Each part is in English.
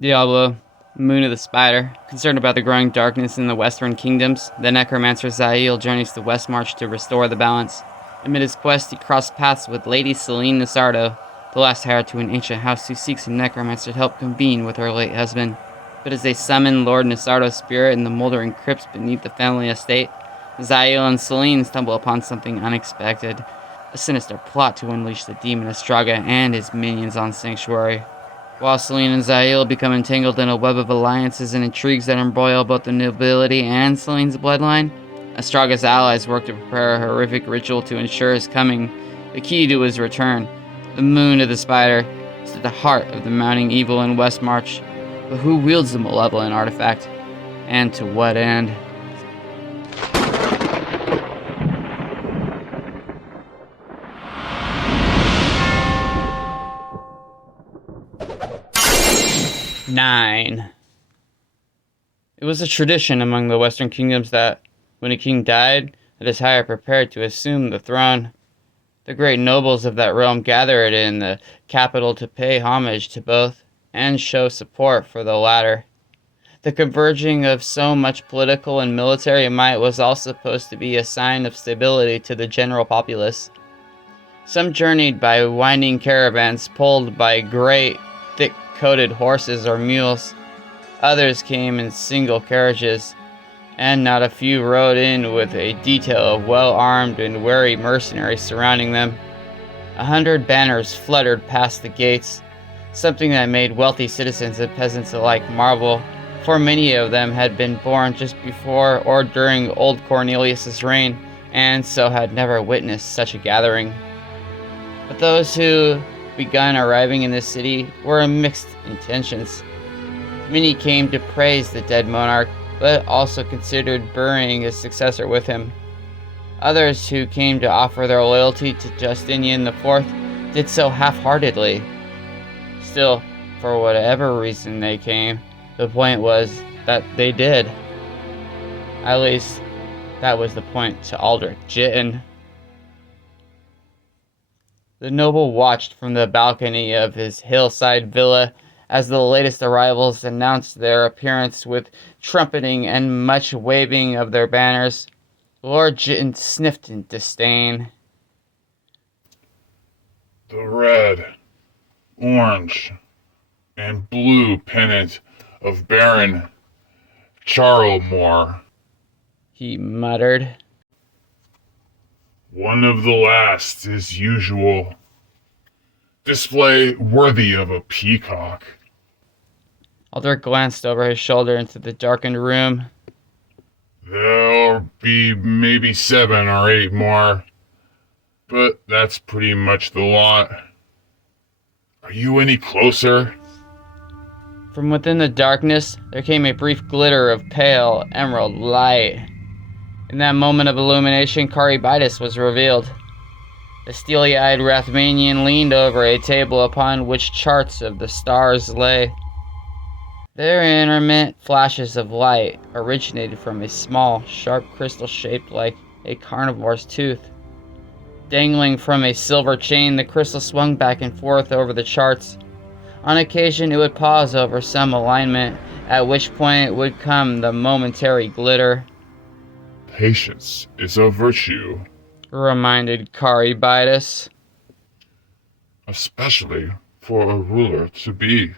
Diablo, moon of the spider, concerned about the growing darkness in the western kingdoms, the necromancer Zael journeys the West March to restore the balance. Amid his quest, he crossed paths with Lady Celine Nasardo, the last heir to an ancient house who seeks a necromancer to help convene with her late husband. But as they summon Lord Nasardo's spirit in the moldering crypts beneath the family estate, Zael and Celine stumble upon something unexpected, a sinister plot to unleash the demon Astraga and his minions on Sanctuary. While Celine and Zael become entangled in a web of alliances and intrigues that embroil both the nobility and Celine's bloodline, Astraga's allies work to prepare a horrific ritual to ensure his coming. The key to his return, the moon of the spider, is at the heart of the mounting evil in Westmarch. But who wields the malevolent artifact? And to what end? Nine. It was a tradition among the Western kingdoms that, when a king died, the desire prepared to assume the throne. The great nobles of that realm gathered in the capital to pay homage to both and show support for the latter. The converging of so much political and military might was also supposed to be a sign of stability to the general populace. Some journeyed by winding caravans pulled by great, thick-coated horses or mules. Others came in single carriages, and not a few rode in with a detail of well-armed and wary mercenaries surrounding them. 100 banners fluttered past the gates, something that made wealthy citizens and peasants alike marvel, for many of them had been born just before or during old Cornelius's reign, and so had never witnessed such a gathering. But those who begun arriving in the city were of mixed intentions. Many came to praise the dead monarch, but also considered burying his successor with him. Others who came to offer their loyalty to Justinian IV did so half-heartedly. Still, for whatever reason they came, the point was that they did. At least, that was the point to Aldrich Jitten. The noble watched from the balcony of his hillside villa as the latest arrivals announced their appearance with trumpeting and much waving of their banners. Lord Jitten sniffed in disdain. The red, orange, and blue pennant of Baron Charlemore, he muttered. One of the last, as usual. Display worthy of a peacock. Aldrich glanced over his shoulder into the darkened room. There'll be maybe 7 or 8 more, but that's pretty much the lot. Are you any closer? From within the darkness, there came a brief glitter of pale emerald light. In that moment of illumination, Caribitis was revealed. The steely-eyed Rathmanian leaned over a table upon which charts of the stars lay. Their intermittent flashes of light originated from a small, sharp crystal shaped like a carnivore's tooth. Dangling from a silver chain, the crystal swung back and forth over the charts. On occasion, it would pause over some alignment, at which point would come the momentary glitter. Patience is a virtue, reminded Caribitis. Especially for a ruler to be.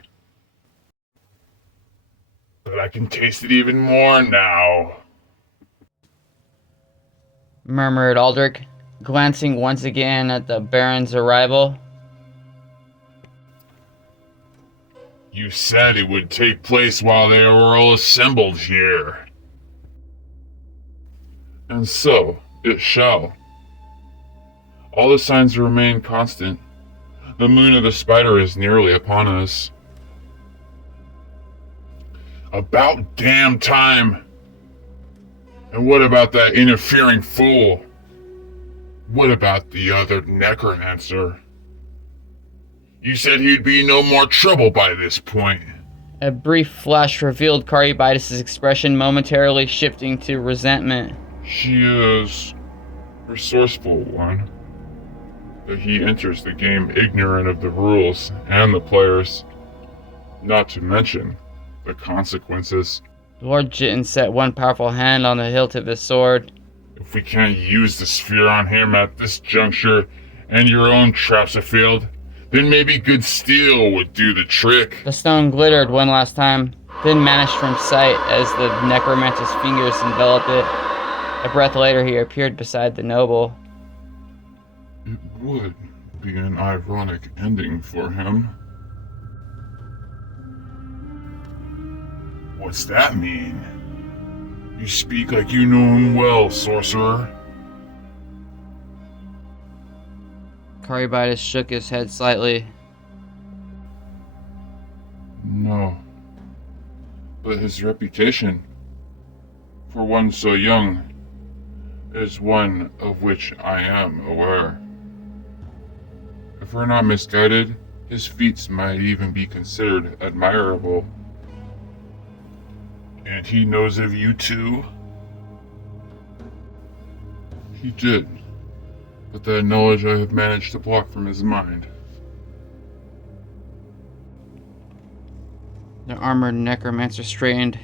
But I can taste it even more now, murmured Aldrich, glancing once again at the Baron's arrival. You said it would take place while they were all assembled here. And so it shall. All the signs remain constant. The moon of the spider is nearly upon us. About damn time! And what about that interfering fool? What about the other necromancer? You said he'd be no more trouble by this point. A brief flash revealed Caribitis' expression, momentarily shifting to resentment. She is resourceful one. That he enters the game ignorant of the rules and the players. Not to mention the consequences. Lord Jitten set one powerful hand on the hilt of his sword. If we can't use the sphere on him at this juncture, and your own traps have failed, then maybe good steel would do the trick. The stone glittered one last time, then vanished from sight as the necromancer's fingers enveloped it. A breath later, he appeared beside the noble. It would be an ironic ending for him. What's that mean? You speak like you know him well, sorcerer. Caribitis shook his head slightly. No. But his reputation, for one so young, is one of which I am aware. If we're not misguided, his feats might even be considered admirable. And he knows of you too? He did, but that knowledge I have managed to block from his mind. The armored necromancer straightened,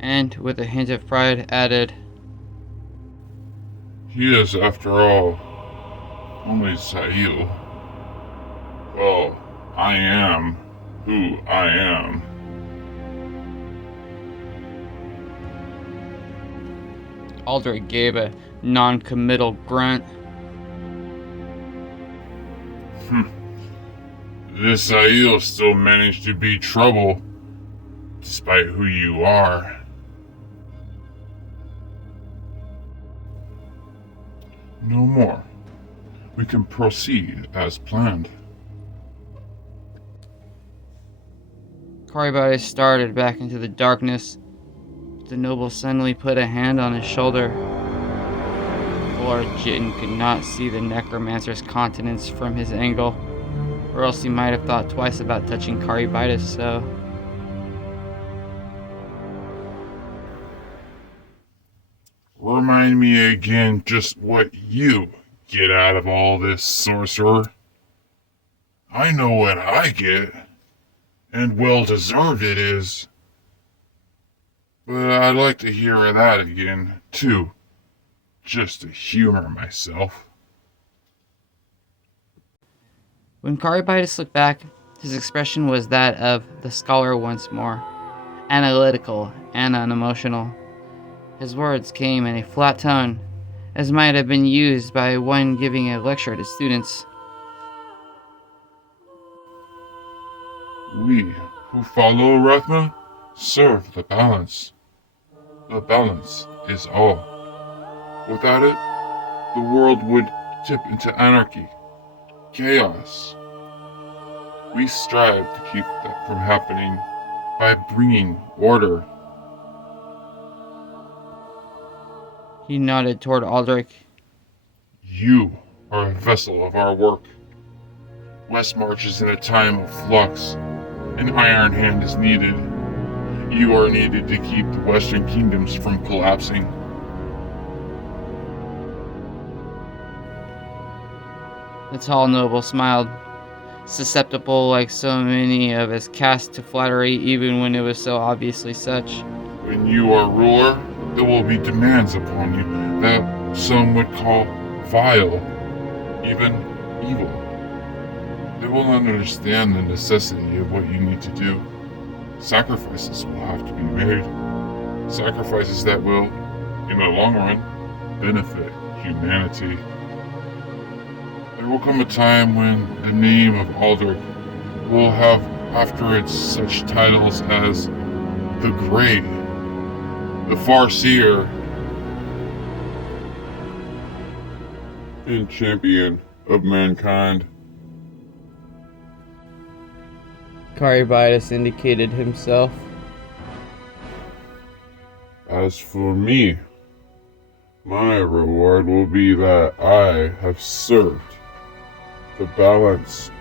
and, with a hint of pride, added, He is, after all, only Sahil. Well, I am who I am. Aldrich gave a non-committal grunt. This Sahil still managed to be trouble, despite who you are. No more. We can proceed as planned. Caribitis started back into the darkness. The noble suddenly put a hand on his shoulder. Lord Jitten could not see the necromancer's countenance from his angle, or else he might have thought twice about touching Caribitis so. Remind me again just what you get out of all this, sorcerer. I know what I get, and well deserved it is. But I'd like to hear that again, too, just to humor myself. When Caribitis looked back, his expression was that of the scholar once more, analytical and unemotional. His words came in a flat tone, as might have been used by one giving a lecture to students. We who follow Rathma serve the balance. The balance is all. Without it, the world would tip into anarchy, chaos. We strive to keep that from happening by bringing order. He nodded toward Aldrich. You are a vessel of our work. Westmarch is in a time of flux. An iron hand is needed. You are needed to keep the Western Kingdoms from collapsing. The tall noble smiled, susceptible like so many of his caste to flattery even when it was so obviously such. When you are ruler, there will be demands upon you that some would call vile, even evil. They will not understand the necessity of what you need to do. Sacrifices will have to be made. Sacrifices that will, in the long run, benefit humanity. There will come a time when the name of Aldrich will have after it such titles as the Great, the Farseer, and Champion of Mankind. Caribitis indicated himself. As for me, my reward will be that I have served the balance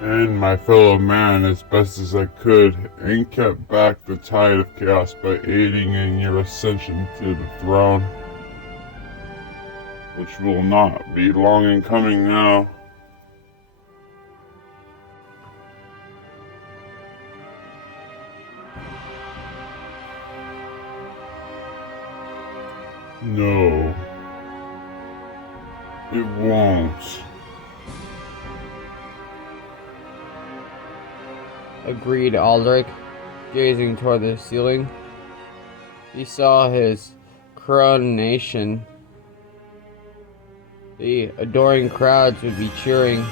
and my fellow man as best as I could and kept back the tide of chaos by aiding in your ascension to the throne, which will not be long in coming now. No, it won't. Agreed Aldrich, gazing toward the ceiling. He saw his coronation. The adoring crowds would be cheering.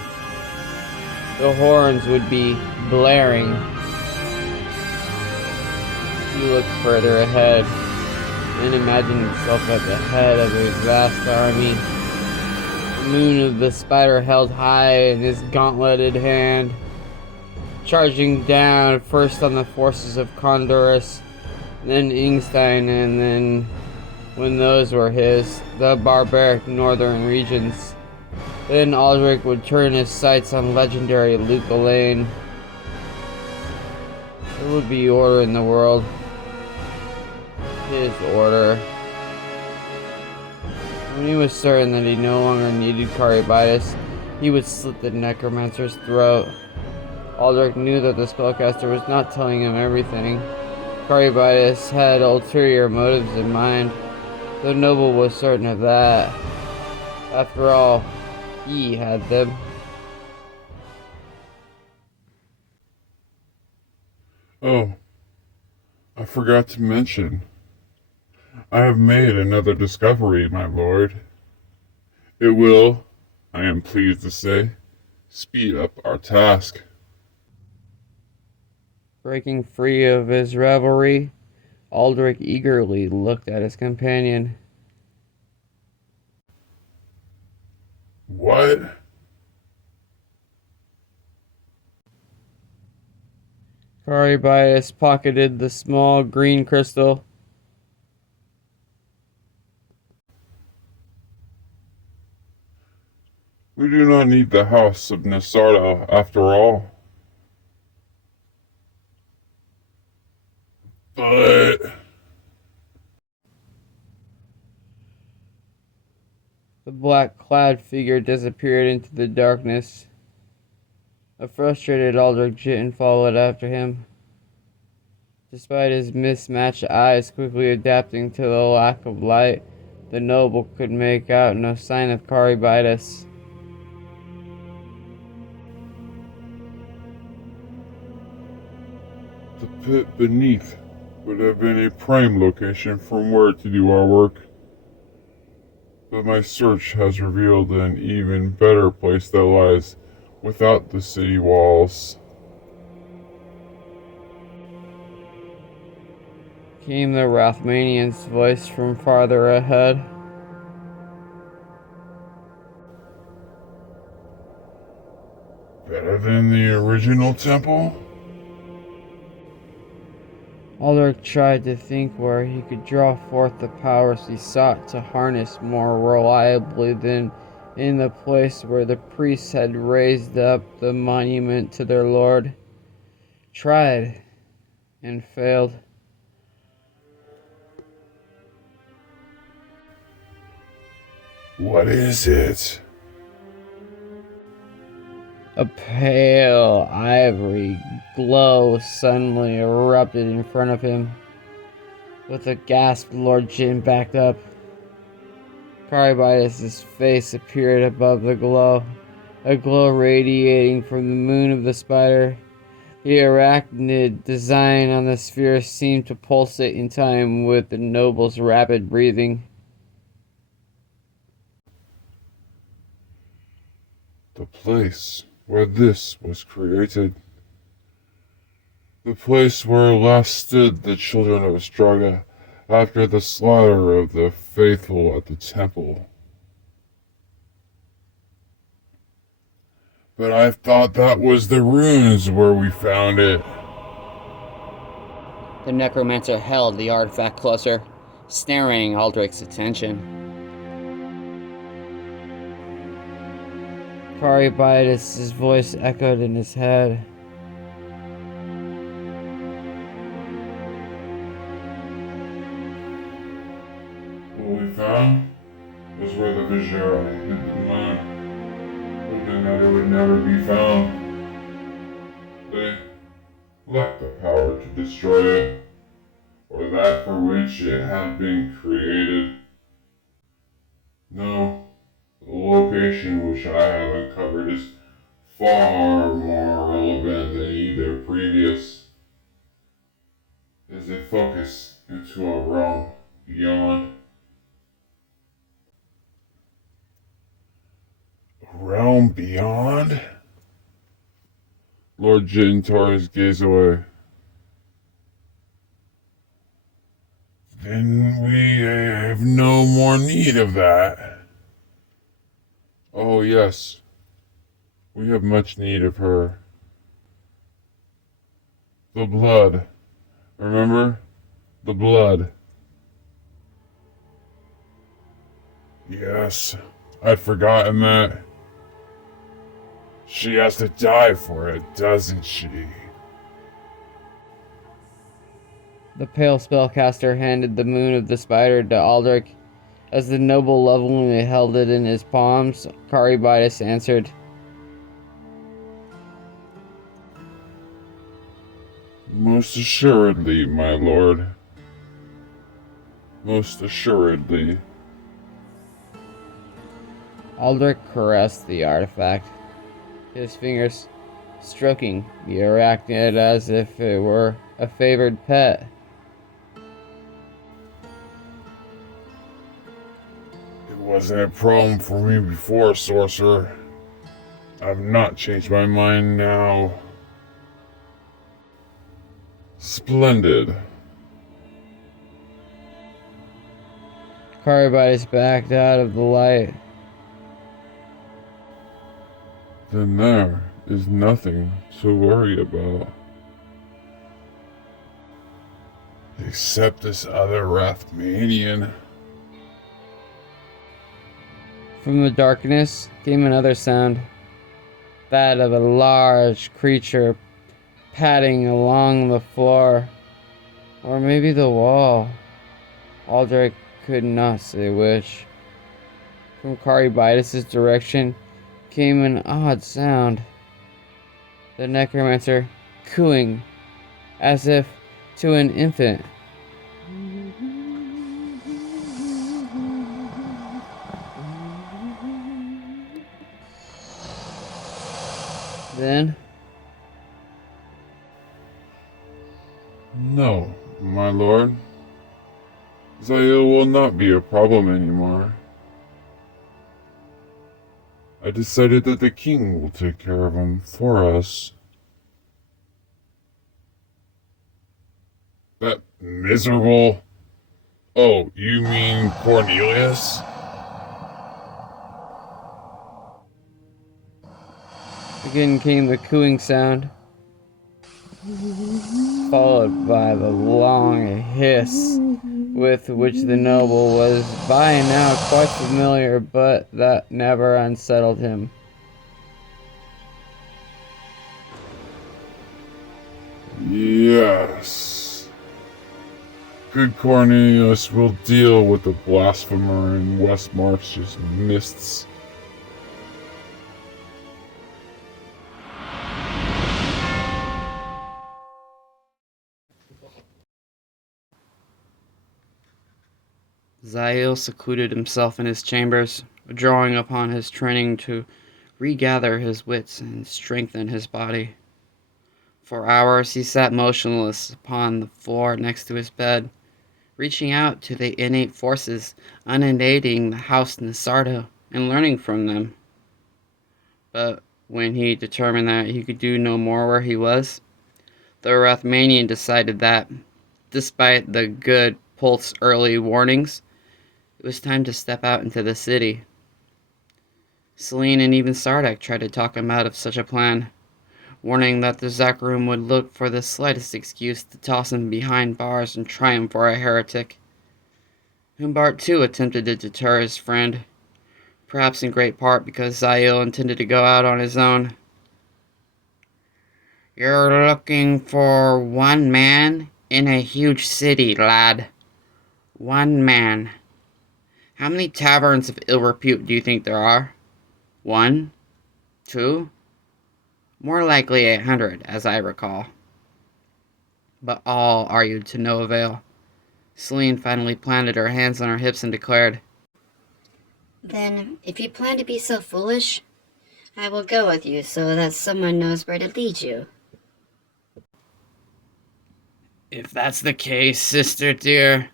The horns would be blaring. He looked further ahead and imagined himself at the head of a vast army. The moon of the spider held high in his gauntleted hand, charging down first on the forces of Condorus, then Ingstein, and then, when those were his, the barbaric northern regions. Then Aldrich would turn his sights on legendary Luke Elaine. There would be order in the world. His order. When he was certain that he no longer needed Caribitis, he would slit the necromancer's throat. Aldrich knew that the spellcaster was not telling him everything. Caribitis had ulterior motives in mind. The noble was certain of that. After all, he had them. Oh, I forgot to mention. I have made another discovery, my lord. It will, I am pleased to say, speed up our task. Breaking free of his revelry, Aldrich eagerly looked at his companion. What? Caribitis pocketed the small green crystal. We do not need the house of Nasarda after all. But The black-clad figure disappeared into the darkness. A frustrated Aldrich Jitten followed after him. Despite his mismatched eyes quickly adapting to the lack of light, the noble could make out no sign of Caribitis. the pit beneath would have been a prime location from where to do our work. But my search has revealed an even better place that lies without the city walls. Came the Rathmanian's voice from farther ahead. Better than the original temple? Aldrich tried to think where he could draw forth the powers he sought to harness more reliably than in the place where the priests had raised up the monument to their lord. Tried and failed. What is it? A pale ivory glow suddenly erupted in front of him. With a gasp, Lord Jin backed up. Caribitis' face appeared above the glow, a glow radiating from the moon of the spider. The arachnid design on the sphere seemed to pulsate in time with the noble's rapid breathing. The place where this was created. The place where last stood the children of Astraga after the slaughter of the faithful at the temple. But I thought that was the ruins where we found it. The necromancer held the artifact closer, snaring Aldrich's attention. Caribitis' voice echoed in his head. What we found was where the Vizera hid the moon, hoping that it would never be found. They lacked the power to destroy it, or that for which it had been created. No, the location which I have uncovered is far more relevant than either previous, as they focus into a realm beyond. A realm beyond? Lord Jin tore his gaze away. Then we have no more need of that. Oh, yes, we have much need of her. The blood. Remember? The blood. Yes, I'd forgotten that. She has to die for it, doesn't she? The pale spellcaster handed the moon of the spider to Aldrich. As the noble lovingly held it in his palms, Caribitis answered, Most assuredly, my lord. Most assuredly. Aldrich caressed the artifact, his fingers stroking the arachnid as if it were a favored pet. It wasn't a problem for me before, sorcerer. I've not changed my mind now. Splendid. Caribitis backed out of the light. Then there is nothing to worry about. Except this other Rathmanian. From the darkness came another sound, that of a large creature padding along the floor, or maybe the wall. Aldrich could not say which. From Caribitis' direction came an odd sound, the necromancer cooing as if to an infant. Then, No, my lord. Zael will not be a problem anymore. I decided that the king will take care of him for us. That miserable... Oh, you mean Cornelius? again came the cooing sound, followed by the long hiss with which the noble was by now quite familiar, but that never unsettled him. Yes. Good Cornelius will deal with the blasphemer in West March's mists. Zael secluded himself in his chambers, drawing upon his training to regather his wits and strengthen his body. For hours he sat motionless upon the floor next to his bed, reaching out to the innate forces inundating the house Nisardo and learning from them. But when he determined that he could do no more where he was, the Rathmanian decided that, despite the good Pulse early warnings, it was time to step out into the city. Selene and even Sardak tried to talk him out of such a plan, warning that the Zakharum would look for the slightest excuse to toss him behind bars and try him for a heretic. Humbart too attempted to deter his friend, perhaps in great part because Zael intended to go out on his own. "You're looking for one man in a huge city, lad. One man. How many taverns of ill repute do you think there are? 1? 2? More likely 800, as I recall. But all argued to no avail. Selene finally planted her hands on her hips and declared, Then, if you plan to be so foolish, I will go with you so that someone knows where to lead you. If that's the case, sister dear,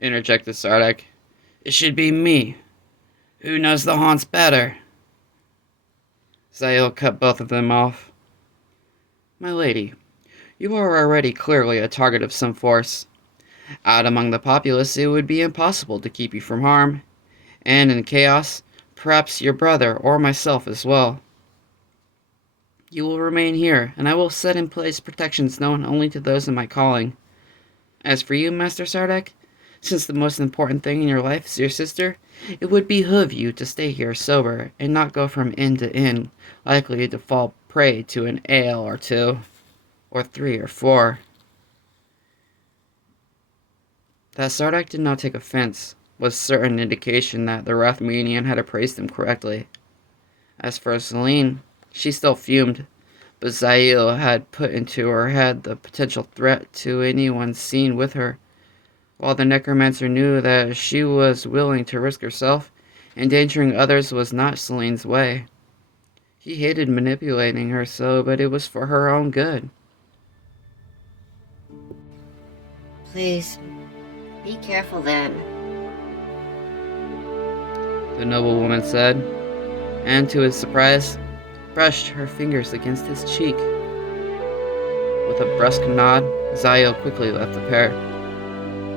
interjected Sardak, it should be me. Who knows the haunts better? Zael cut both of them off. My lady, you are already clearly a target of some force. Out among the populace, it would be impossible to keep you from harm, and in chaos, perhaps your brother or myself as well. You will remain here, and I will set in place protections known only to those in my calling. As for you, Master Sardak, since the most important thing in your life is your sister, it would behoove you to stay here sober and not go from inn to inn, likely to fall prey to an ale or two, or 3 or 4. That Sardak did not take offense was certain indication that the Rathmanian had appraised him correctly. As for Celine, she still fumed, but Zael had put into her head the potential threat to anyone seen with her, while the necromancer knew that she was willing to risk herself, endangering others was not Celine's way. He hated manipulating her so, but it was for her own good. Please, be careful then. The noblewoman said, and to his surprise, brushed her fingers against his cheek. With a brusque nod, Zael quickly left the pair,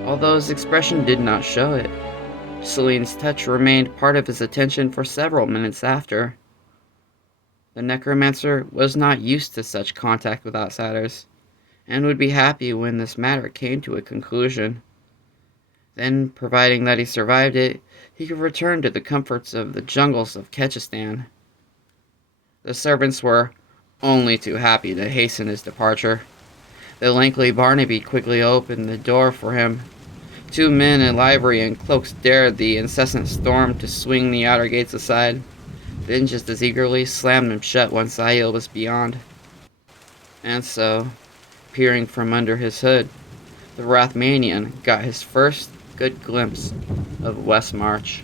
although his expression did not show it. Celine's touch remained part of his attention for several minutes after. The necromancer was not used to such contact with outsiders, and would be happy when this matter came to a conclusion. Then, providing that he survived it, he could return to the comforts of the jungles of Kechistan. The servants were only too happy to hasten his departure. The lanky Barnaby quickly opened the door for him. 2 men in livery and cloaks dared the incessant storm to swing the outer gates aside, then just as eagerly slammed them shut once Zael was beyond. And so, peering from under his hood, the Rathmanian got his first good glimpse of West March.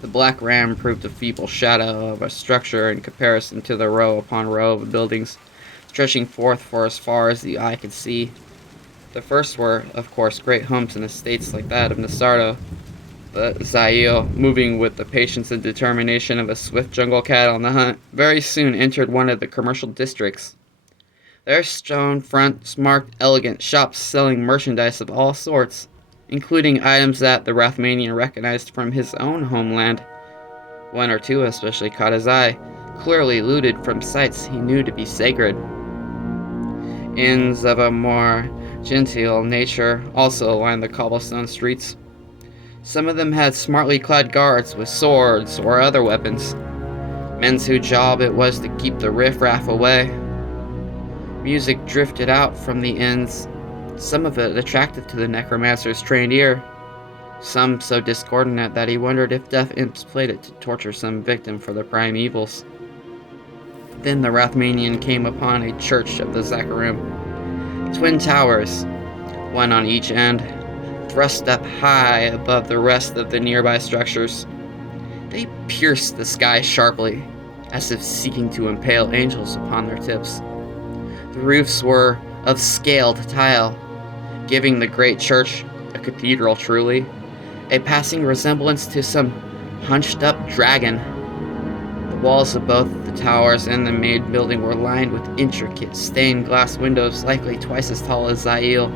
The black ram proved a feeble shadow of a structure in comparison to the row upon row of buildings stretching forth for as far as the eye could see. The first were, of course, great homes and estates like that of Nasardo, but Zael, moving with the patience and determination of a swift jungle cat on the hunt, very soon entered one of the commercial districts. Their stone fronts marked elegant shops selling merchandise of all sorts, including items that the Rathmanian recognized from his own homeland. 1 or 2 especially caught his eye, clearly looted from sites he knew to be sacred. Inns of a more genteel nature also lined the cobblestone streets. Some of them had smartly clad guards with swords or other weapons, men whose job it was to keep the riffraff away. Music drifted out from the inns, some of it attractive to the necromancer's trained ear, some so discordant that he wondered if deaf imps played it to torture some victim for their prime evils. Then the Rathmanian came upon a church of the Zakarum. Twin towers, one on each end, thrust up high above the rest of the nearby structures. They pierced the sky sharply, as if seeking to impale angels upon their tips. The roofs were of scaled tile, giving the great church, a cathedral truly, a passing resemblance to some hunched-up dragon. The walls of both the towers and the main building were lined with intricate stained glass windows likely twice as tall as Zael.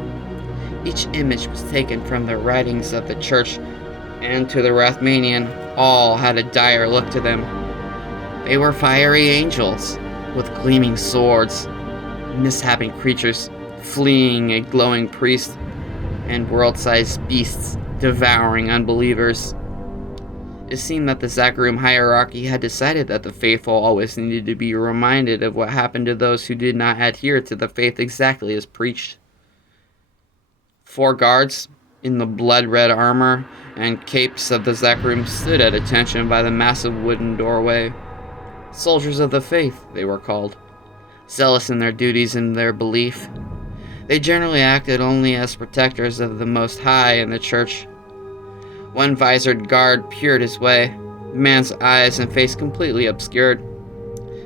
Each image was taken from the writings of the church, and to the Rathmanian, all had a dire look to them. They were fiery angels, with gleaming swords, mishapping creatures, fleeing a glowing priest, and world-sized beasts devouring unbelievers. It seemed that the Zakarum hierarchy had decided that the faithful always needed to be reminded of what happened to those who did not adhere to the faith exactly as preached. 4 guards, in the blood-red armor and capes of the Zakarum, stood at attention by the massive wooden doorway. Soldiers of the faith, they were called, zealous in their duties and their belief. They generally acted only as protectors of the Most High in the church. One visored guard peered his way, the man's eyes and face completely obscured.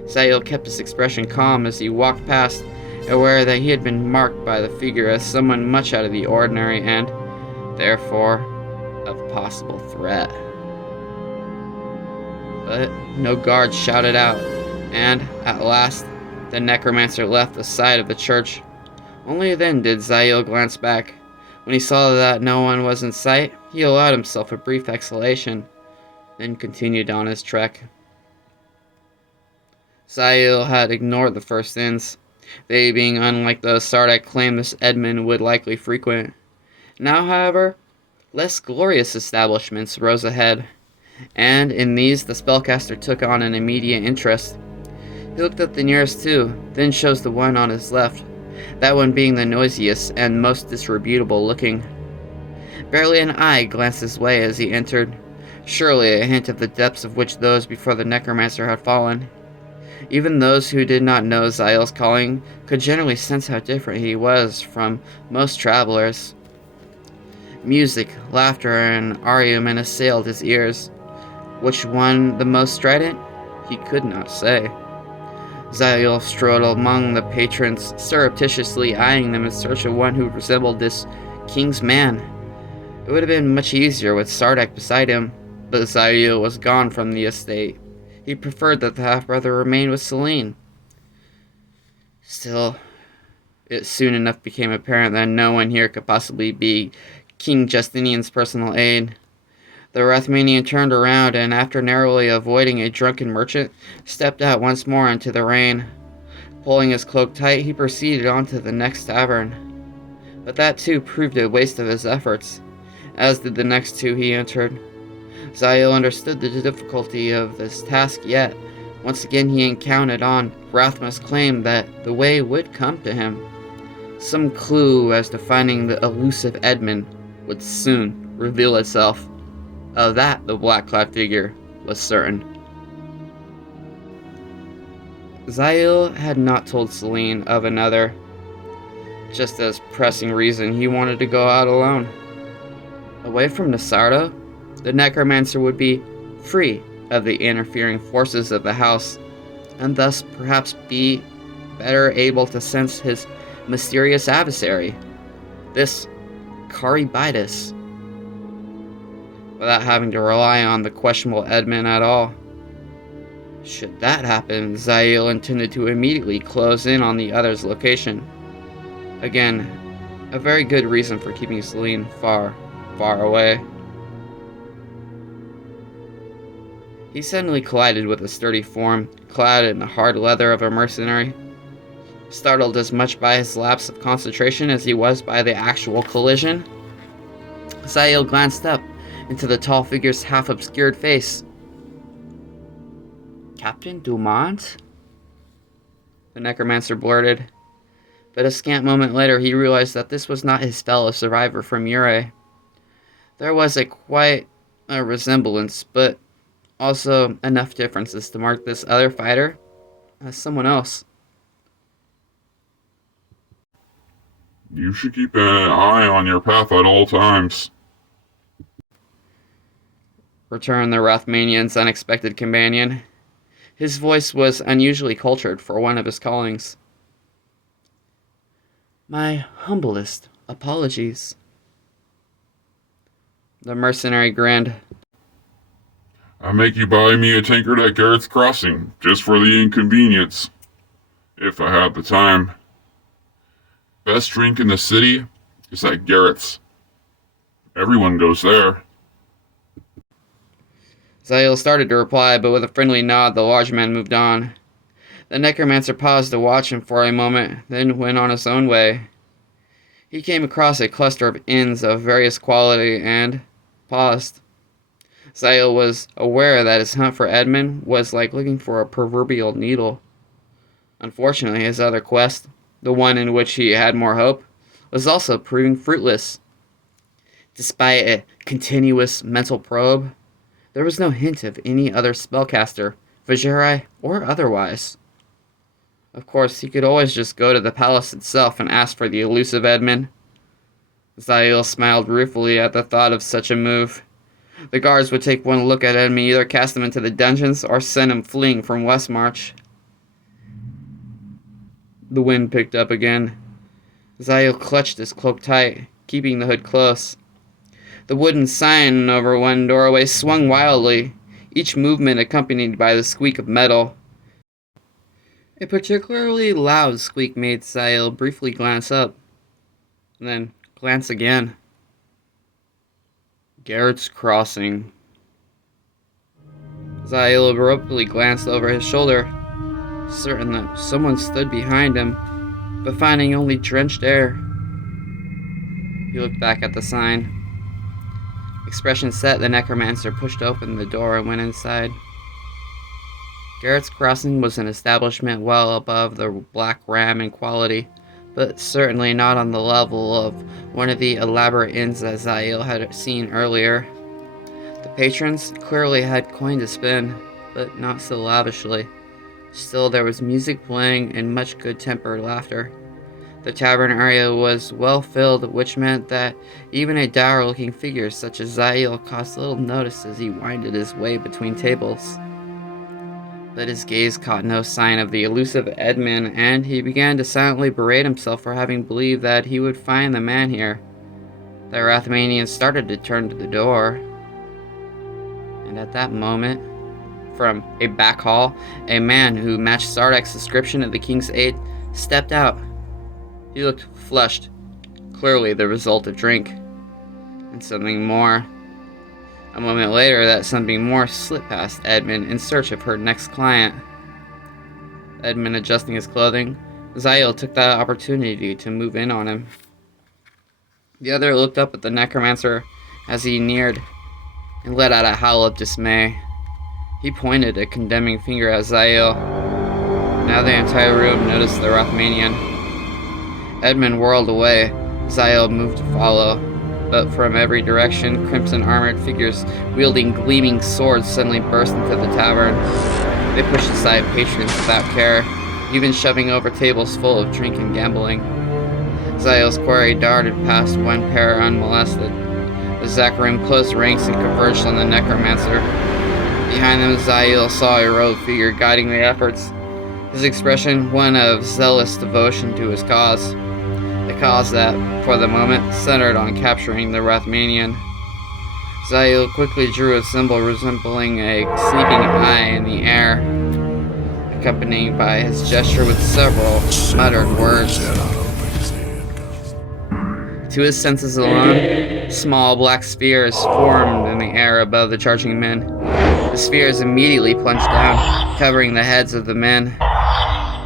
Zael kept his expression calm as he walked past, aware that he had been marked by the figure as someone much out of the ordinary and, therefore, of possible threat. But no guard shouted out, and, at last, the necromancer left the side of the church. Only then did Zael glance back. When he saw that no one was in sight, he allowed himself a brief exhalation, then continued on his trek. Zael had ignored the first inns, they being unlike those Sardak claimed this Edmund would likely frequent. Now, however, less glorious establishments rose ahead, and in these the spellcaster took on an immediate interest. He looked at the nearest two, then chose the one on his left, that one being the noisiest and most disreputable looking. Barely an eye glanced his way as he entered, surely a hint of the depths of which those before the necromancer had fallen. Even those who did not know Zael's calling could generally sense how different he was from most travelers. Music, laughter, and argument assailed his ears. Which one the most strident? He could not say. Zael strode among the patrons, surreptitiously eyeing them in search of one who resembled this king's man. It would have been much easier with Sardak beside him, but Zael was gone from the estate. He preferred that the half-brother remain with Selene. Still, it soon enough became apparent that no one here could possibly be King Justinian's personal aide. The Rathmanian turned around and, after narrowly avoiding a drunken merchant, stepped out once more into the rain. Pulling his cloak tight, he proceeded on to the next tavern. But that too proved a waste of his efforts, as did the next two he entered. Zael understood the difficulty of this task, yet once again he encountered on Rathma's claim that the way would come to him. Some clue as to finding the elusive Edmund would soon reveal itself. Of that the black-clad figure was certain. Zael had not told Selene of another, just as pressing reason he wanted to go out alone. Away from Nasardo, the necromancer would be free of the interfering forces of the house, and thus perhaps be better able to sense his mysterious adversary, this Caribitis, without having to rely on the questionable Edmund at all. Should that happen, Zael intended to immediately close in on the other's location. Again, a very good reason for keeping Selene far, far away. He suddenly collided with a sturdy form, clad in the hard leather of a mercenary. Startled as much by his lapse of concentration as he was by the actual collision, Zael glanced up into the tall figure's half-obscured face. "Captain Dumont?" the necromancer blurted. But a scant moment later he realized that this was not his fellow survivor from Ure. There was quite a resemblance, but also enough differences to mark this other fighter as someone else. You should keep an eye on your path at all times, returned the Rathmanian's unexpected companion. His voice was unusually cultured for one of his callings. "My humblest apologies." The mercenary grinned. I make you buy me a tankard at Garrett's Crossing, just for the inconvenience, if I have the time. Best drink in the city is at Garrett's. Everyone goes there. Zael started to reply, but with a friendly nod the large man moved on. The necromancer paused to watch him for a moment, then went on his own way. He came across a cluster of inns of various quality and paused. Zael was aware that his hunt for Edmund was like looking for a proverbial needle. Unfortunately, his other quest, the one in which he had more hope, was also proving fruitless. Despite a continuous mental probe, there was no hint of any other spellcaster, Vajeri or otherwise. Of course, he could always just go to the palace itself and ask for the elusive Edmund. Zael smiled ruefully at the thought of such a move. The guards would take one look at him and either cast him into the dungeons or send him fleeing from Westmarch. The wind picked up again. Zael clutched his cloak tight, keeping the hood close. The wooden sign over one doorway swung wildly, each movement accompanied by the squeak of metal. A particularly loud squeak made Zael briefly glance up, and then glance again. Garrett's Crossing. Zael abruptly glanced over his shoulder, certain that someone stood behind him, but finding only drenched air. He looked back at the sign. Expression set, the necromancer pushed open the door and went inside. Garrett's Crossing was an establishment well above the Black Ram in quality, but certainly not on the level of one of the elaborate inns that Zael had seen earlier. The patrons clearly had coin to spend, but not so lavishly. Still, there was music playing and much good-tempered laughter. The tavern area was well filled, which meant that even a dour-looking figure such as Zael cost little notice as he winded his way between tables. But his gaze caught no sign of the elusive Edmund, and he began to silently berate himself for having believed that he would find the man here. The Rathmanian started to turn to the door, and at that moment, from a back hall, a man who matched Sardak's description of the King's Aide stepped out. He looked flushed, clearly the result of drink, and something more. A moment later, that something more slipped past Edmund in search of her next client. Edmund adjusting his clothing, Zael took that opportunity to move in on him. The other looked up at the necromancer as he neared and let out a howl of dismay. He pointed a condemning finger at Zael. Now the entire room noticed the Rothmanian. Edmund whirled away. Zael moved to follow, but from every direction, crimson-armored figures wielding gleaming swords suddenly burst into the tavern. They pushed aside patrons without care, even shoving over tables full of drink and gambling. Zael's quarry darted past one pair unmolested. The Zakarim closed ranks and converged on the necromancer. Behind them, Zael saw a robed figure guiding the efforts, his expression one of zealous devotion to his cause. The cause that, for the moment, centered on capturing the Rathmanian. Zael quickly drew a symbol resembling a sleeping eye in the air, accompanied by his gesture with several muttered words. To his senses alone, small black spheres formed in the air above the charging men. The spheres immediately plunged down, covering the heads of the men.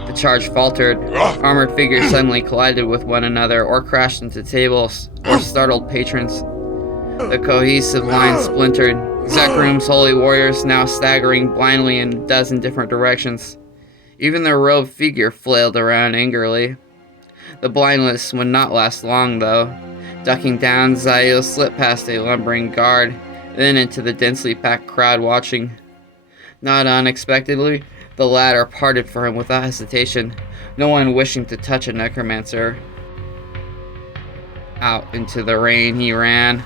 The charge faltered. Armored figures suddenly collided with one another or crashed into tables or startled patrons. The cohesive line splintered. Zakarim's holy warriors now staggering blindly in a dozen different directions. Even the robed figure flailed around angrily. The blindness would not last long, though. Ducking down, Zael slipped past a lumbering guard, then into the densely packed crowd watching. Not unexpectedly, the latter parted for him without hesitation, no one wishing to touch a necromancer. Out into the rain he ran,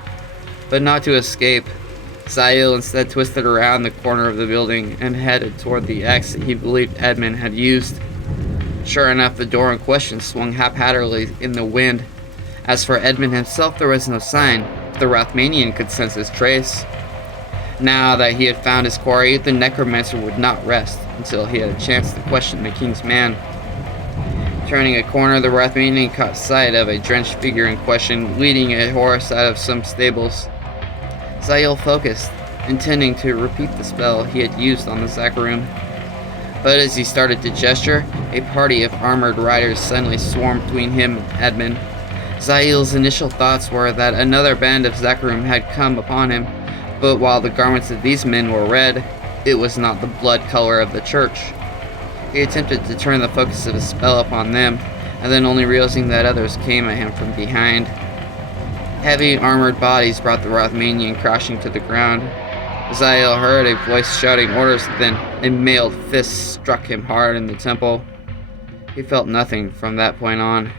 but not to escape. Zael instead twisted around the corner of the building and headed toward the exit he believed Edmund had used. Sure enough, the door in question swung haphazardly in the wind. As for Edmund himself, there was no sign. The Rothmanian could sense his trace. Now that he had found his quarry, the necromancer would not rest until he had a chance to question the king's man. Turning a corner, the Rothmanian caught sight of a drenched figure in question, leading a horse out of some stables. Zael focused, intending to repeat the spell he had used on the Zakarim. But as he started to gesture, a party of armored riders suddenly swarmed between him and Edmund. Zael's initial thoughts were that another band of Zakarim had come upon him, but while the garments of these men were red, it was not the blood color of the church. He attempted to turn the focus of his spell upon them, and then only realizing that others came at him from behind. Heavy armored bodies brought the Rothmanian crashing to the ground. Zael heard a voice shouting orders, then a mailed fist struck him hard in the temple. He felt nothing from that point on.